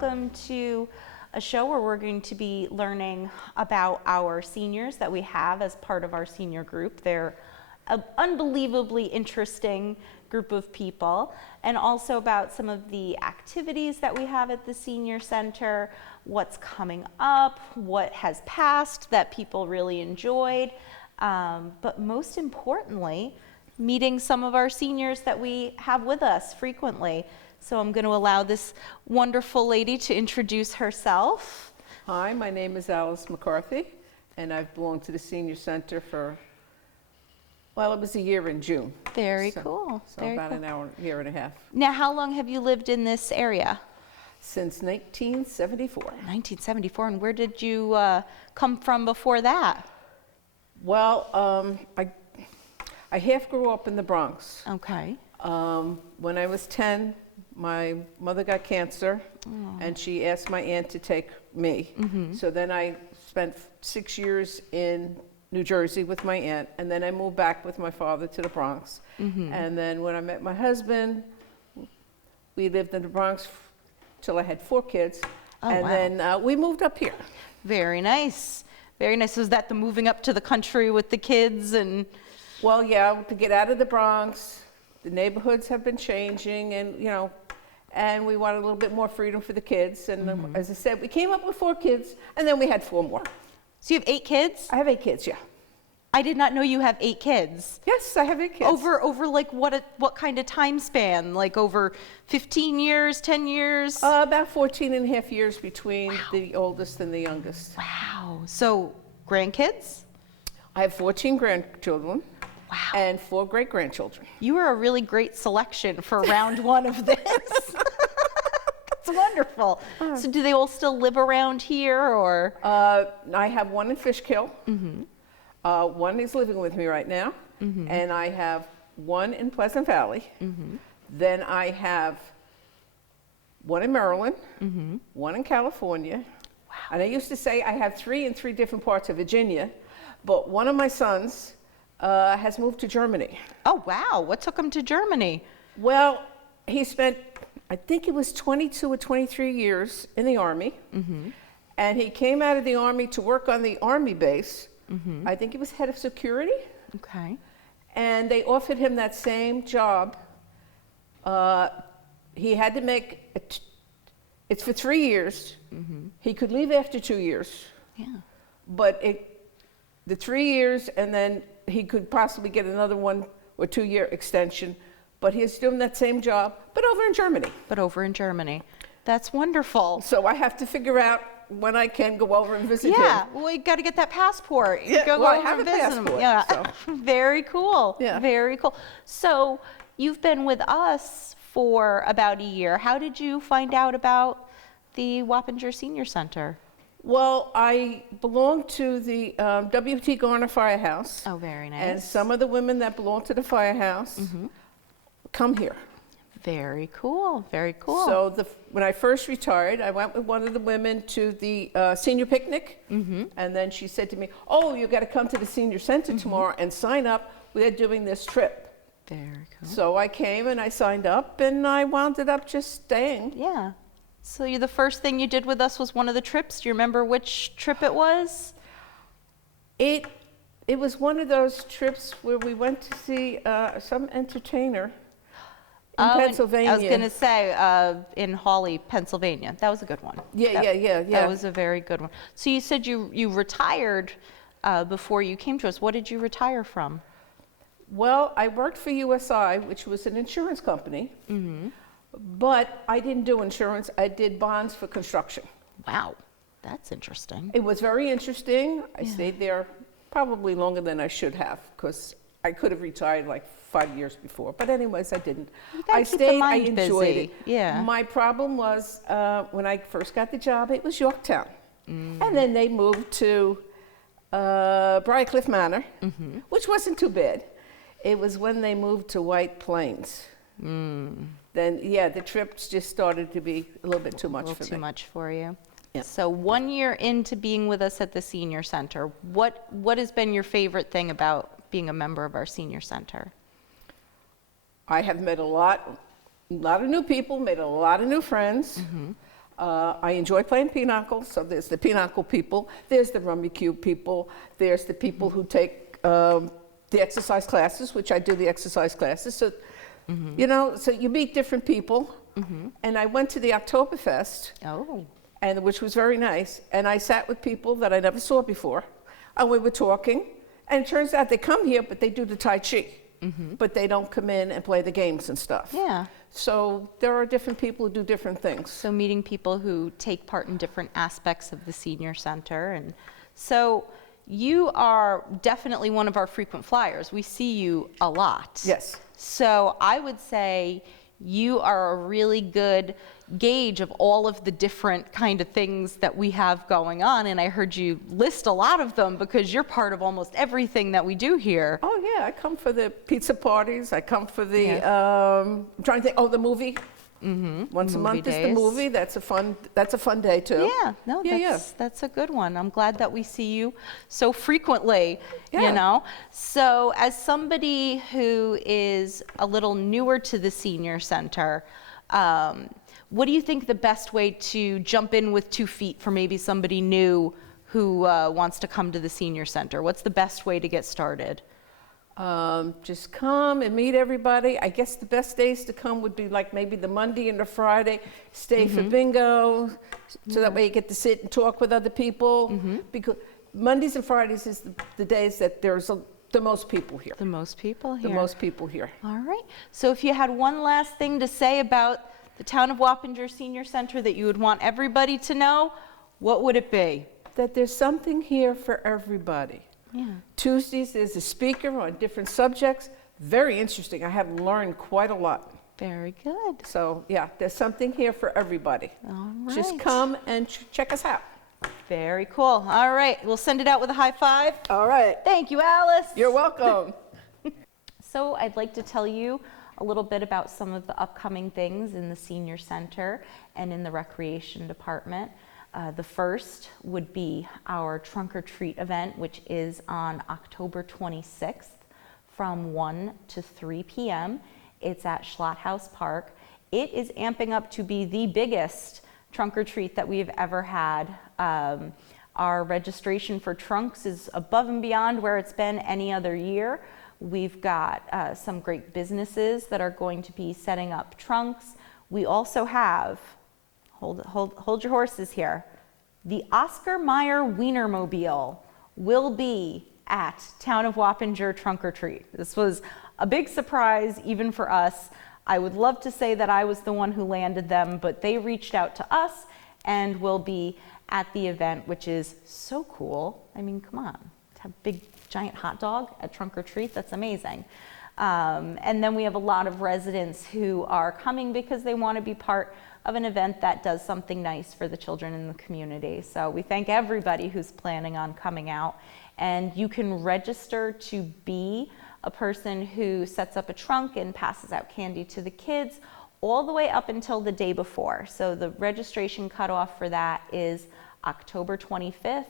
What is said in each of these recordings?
welcome to a show where we're going to be learning about our seniors that we have as part of our senior group. They're an unbelievably interesting group of people, and also about some of the activities that we have at the senior center, what's coming up, what has passed that people really enjoyed, but most importantly, meeting some of our seniors that we have with us frequently. So I'm going to allow this wonderful lady to introduce herself. Hi, my name is Alice McCarthy, and I've belonged to the Senior Center for, well, it was a year in June. Very cool. So Very about cool. year and a half. Now, how long have you lived in this area? Since 1974. 1974, and where did you come from before that? Well, I half grew up in the Bronx. Okay. When I was 10, my mother got cancer, and she asked my aunt to take me. So then I spent 6 years in New Jersey with my aunt, and then I moved back with my father to the Bronx. And then when I met my husband, we lived in the Bronx till I had 4 kids, and then we moved up here. Very nice. Very nice. Was that the moving up to the country with the kids and? Well, yeah, to get out of the Bronx, the neighborhoods have been changing, and you know, and we wanted a little bit more freedom for the kids. And as I said, we came up with 4 kids, and then we had 4 more. So you have 8 kids? I have 8 kids, yeah. I did not know you have 8 kids. Yes, I have 8 kids. Over like what kind of time span? Like over 15 years, 10 years? About 14 and a half years between the oldest and the youngest. Wow. So grandkids? I have 14 grandchildren. Wow. And 4 great-grandchildren. You were a really great selection for round 1 of this. That's wonderful. So do they all still live around here, or? I have 1 in Fishkill. 1 is living with me right now. And I have 1 in Pleasant Valley. Then I have 1 in Maryland, 1 in California. Wow. And I used to say I have 3 in 3 different parts of Virginia, but one of my sons has moved to Germany. Oh, wow. What took him to Germany? Well, he spent, I think it was 22 or 23 years in the Army. And he came out of the Army to work on the Army base. I think he was head of security. Okay. And they offered him that same job. He had to make, it's for 3 years. He could leave after 2 years. Yeah. But the 3 years, and then he could possibly get another 1 or 2 year extension, but he's doing that same job, but over in Germany. But over in Germany. That's wonderful. So I have to figure out when I can go over and visit him. Yeah, well, you got to get that passport. You Yeah, go well, I over have and a visit passport, him. Yeah, so. Very cool. Yeah. Very cool. So you've been with us for about a year. How did you find out about the Wappinger Senior Center? Well, I belong to the W.T. Garner Firehouse. Oh, very nice. And some of the women that belong to the firehouse come here. Very cool. Very cool. So when I first retired, I went with one of the women to the senior picnic. And then she said to me, oh, you got to come to the senior center tomorrow and sign up. We're doing this trip. Very cool. So I came and I signed up, and I wound up just staying. Yeah. So the first thing you did with us was one of the trips. Do you remember which trip it was? It was one of those trips where we went to see some entertainer in Pennsylvania. I was going to say in Hawley, Pennsylvania. That was a good one. Yeah. That was a very good one. So you said you retired before you came to us. What did you retire from? Well, I worked for USI, which was an insurance company. But I didn't do insurance. I did bonds for construction. Wow, that's interesting. It was very interesting. I stayed there probably longer than I should have, because I could have retired like 5 years before. But anyways, I didn't. I stayed, I enjoyed it. Yeah. My problem was when I first got the job, it was Yorktown. And then they moved to Briarcliff Manor, which wasn't too bad. It was when they moved to White Plains. Then, yeah, the trips just started to be a little bit too much for me. A little too much for you. Yeah. So 1 year into being with us at the senior center, what has been your favorite thing about being a member of our senior center? I have met a lot of new people, made a lot of new friends. I enjoy playing pinochle, so there's the pinochle people, there's the rummy cube people, there's the people who take the exercise classes, which I do the exercise classes. So, you know, so you meet different people. And I went to the Oktoberfest, and which was very nice. And I sat with people that I never saw before, and we were talking. And it turns out they come here, but they do the Tai Chi. But they don't come in and play the games and stuff. Yeah. So there are different people who do different things. So meeting people who take part in different aspects of the senior center. And so you are definitely one of our frequent flyers. We see you a lot. Yes. So I would say you are a really good gauge of all of the different kind of things that we have going on. And I heard you list a lot of them because you're part of almost everything that we do here. Oh yeah, I come for the pizza parties. I come for the, I'm trying to think, the movie. Once a month is the movie. That's a fun day too. Yeah, no, that's a good one. I'm glad that we see you so frequently, you know. So as somebody who is a little newer to the senior center, what do you think the best way to jump in with 2 feet for maybe somebody new who wants to come to the senior center? What's the best way to get started? Just come and meet everybody. I guess the best days to come would be like maybe the Monday and the Friday. Stay for bingo, so that way you get to sit and talk with other people. Because Mondays and Fridays is the days that there's the most people here. The most people here. The most people here. All right. So if you had one last thing to say about the Town of Wappinger Senior Center that you would want everybody to know, what would it be? That there's something here for everybody. Yeah. Tuesdays, there's a speaker on different subjects. Very interesting. I have learned quite a lot. Very good. So, yeah, there's something here for everybody. All right. Just come and check us out. Very cool. All right. We'll send it out with a high five. All right. Thank you, Alice. You're welcome. So I'd like to tell you a little bit about some of the upcoming things in the senior center and in the recreation department. The first would be our trunk or treat event, which is on October 26th from 1 to 3 p.m. It's at Schlotthaus Park. It is amping up to be the biggest trunk or treat that we've ever had. Our registration for trunks is above and beyond where it's been any other year. We've got some great businesses that are going to be setting up trunks. We also have, hold your horses here, the Oscar Mayer Wienermobile will be at Town of Wappinger Trunk or Treat. This was a big surprise even for us. I would love to say that I was the one who landed them, but they reached out to us and will be at the event, which is so cool. I mean, come on, to have a big giant hot dog at Trunk or Treat, that's amazing. And then we have a lot of residents who are coming because they want to be part of an event that does something nice for the children in the community. So we thank everybody who's planning on coming out. And you can register to be a person who sets up a trunk and passes out candy to the kids all the way up until the day before. So the registration cutoff for that is October 25th.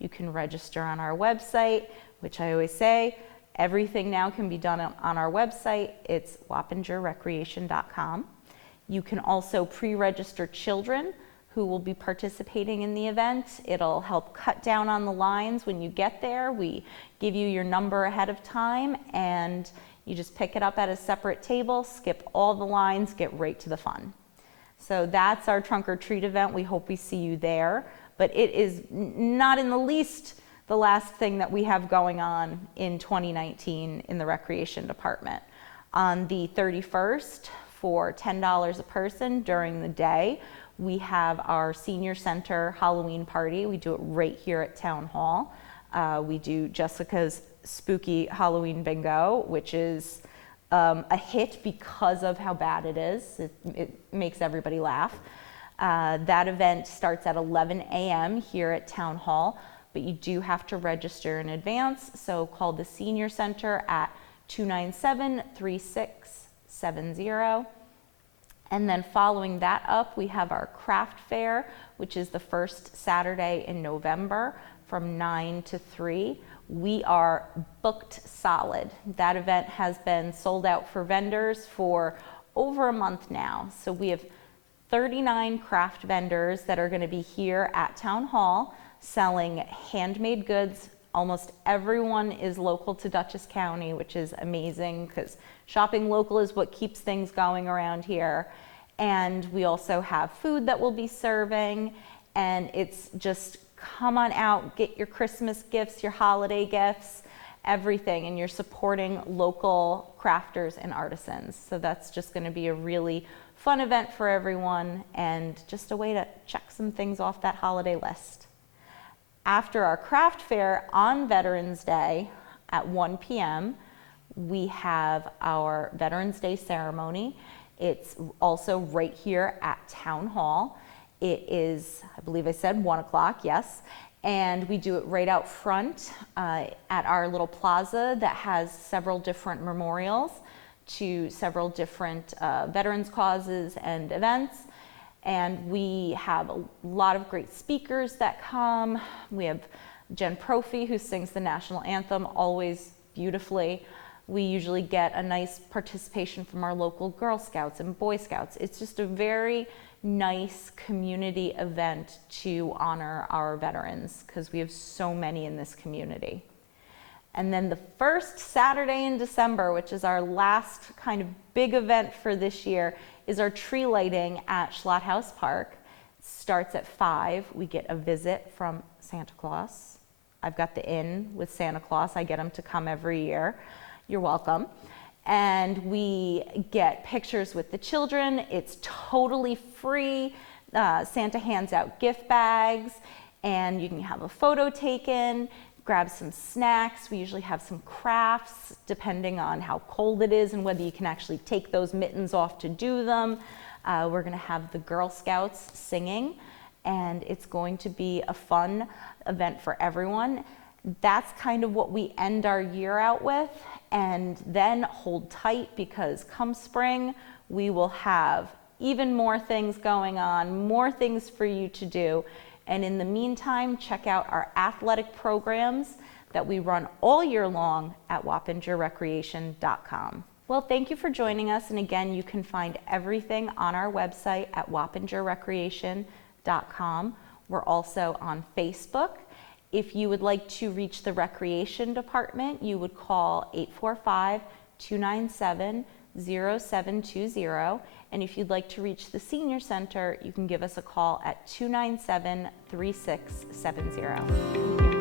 You can register on our website, which I always say, everything now can be done on our website. It's wappingerrecreation.com. You can also pre-register children who will be participating in the event. It'll help cut down on the lines when you get there. We give you your number ahead of time and you just pick it up at a separate table, skip all the lines, get right to the fun. So that's our trunk or treat event. We hope we see you there, but it is not in the least the last thing that we have going on in 2019 in the recreation department. On the 31st, for $10 a person during the day, we have our senior center Halloween party. We do it right here at Town Hall. We do Jessica's spooky Halloween bingo, which is a hit because of how bad it is. It makes everybody laugh. That event starts at 11 a.m. here at Town Hall, but you do have to register in advance. So call the senior center at 297-3670. And then following that up, we have our craft fair, which is the first Saturday in November from 9 to 3. We are booked solid. That event has been sold out for vendors for over a month now. So we have 39 craft vendors that are going to be here at Town Hall selling handmade goods. Almost everyone is local to Dutchess County, which is amazing because shopping local is what keeps things going around here. And we also have food that we'll be serving, and it's just come on out, get your Christmas gifts, your holiday gifts, everything, and you're supporting local crafters and artisans. So that's just going to be a really fun event for everyone and just a way to check some things off that holiday list. After our craft fair on Veterans Day at 1 p.m., we have our Veterans Day ceremony. It's also right here at Town Hall. It is, I believe I said 1 o'clock, yes. And we do it right out front at our little plaza that has several different memorials to several different veterans causes and events. And we have a lot of great speakers that come. We have Jen Profi, who sings the national anthem always beautifully. We usually get a nice participation from our local Girl Scouts and Boy Scouts. It's just a very nice community event to honor our veterans because we have so many in this community. And then the first Saturday in December, which is our last kind of big event for this year, is our tree lighting at Schlotthaus Park. It starts at 5. We get a visit from Santa Claus. I've got the inn with Santa Claus. I get him to come every year. You're welcome. And we get pictures with the children. It's totally free. Santa hands out gift bags, and you can have a photo taken, grab some snacks. We usually have some crafts, depending on how cold it is and whether you can actually take those mittens off to do them. We're gonna have the Girl Scouts singing, and it's going to be a fun event for everyone. That's kind of what we end our year out with. And then hold tight, because come spring, we will have even more things going on, more things for you to do. And in the meantime, check out our athletic programs that we run all year long at wappingerrecreation.com. Well, thank you for joining us. And again, you can find everything on our website at wappingerrecreation.com. We're also on Facebook. If you would like to reach the recreation department, you would call 845-297-0720. And if you'd like to reach the senior center, you can give us a call at 297-3670.